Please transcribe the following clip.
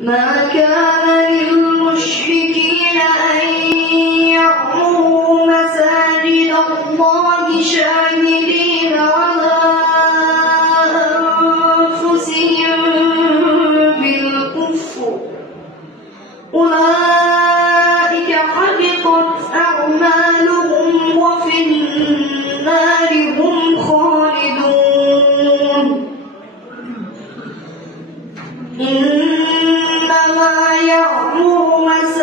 ما كان للمشركين أن يعمروا مساجد الله شاهدين على أنفسهم بالكفر أولئك حبطت أعمالهم وفي النار هم خالدون. إنما يعمر مساجد